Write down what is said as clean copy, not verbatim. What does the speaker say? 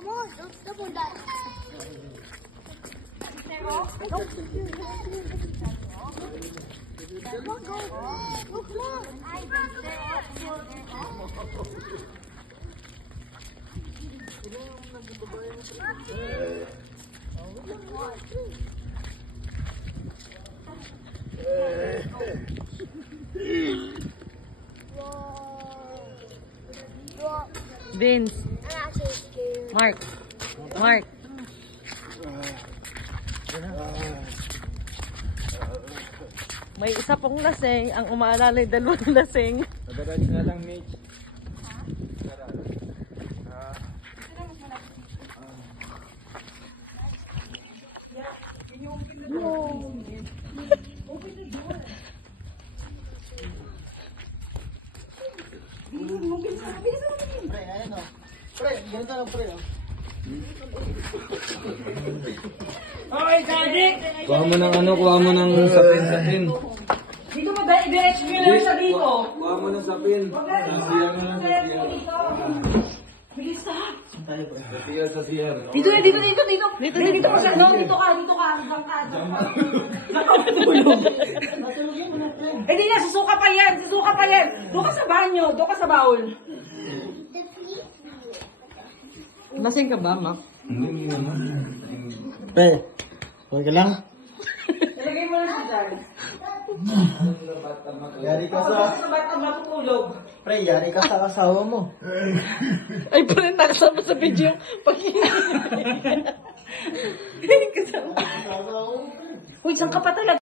Come on, don't step on that. Vince. I'm actually scared. Mark. Mark. May isa pong lasing. Ang umaalala ay dalawang lasing. Madalas na lang, Mitch. Pre, ayan o. Pre, ganito lang pre o. Kuha mo ng ano, kuha mo ng sapin. Dito mo dahil i-direct nyo lang siya dito. Kuha mo ng sapin. Sasiyar mo lang, sasiyar. Bilis na. Sa CR. Dito na, dito. Dito ka siya. No, dito ka. Nakatulog. Eh di na, susuka pa yan. Doon ka sa banyo. Doon ka sa baul. Lasing ka ba, Mac? Hindi naman. Pre, okay ka lang? Ilagay mo na siya dyan. Yari ka Sa sa... bata matutulog. Pre, yari ka sa asawa mo. Ay, pa rin nakasama sa video yung pag-iisip. Kasama. Uy, saan ka pa talaga?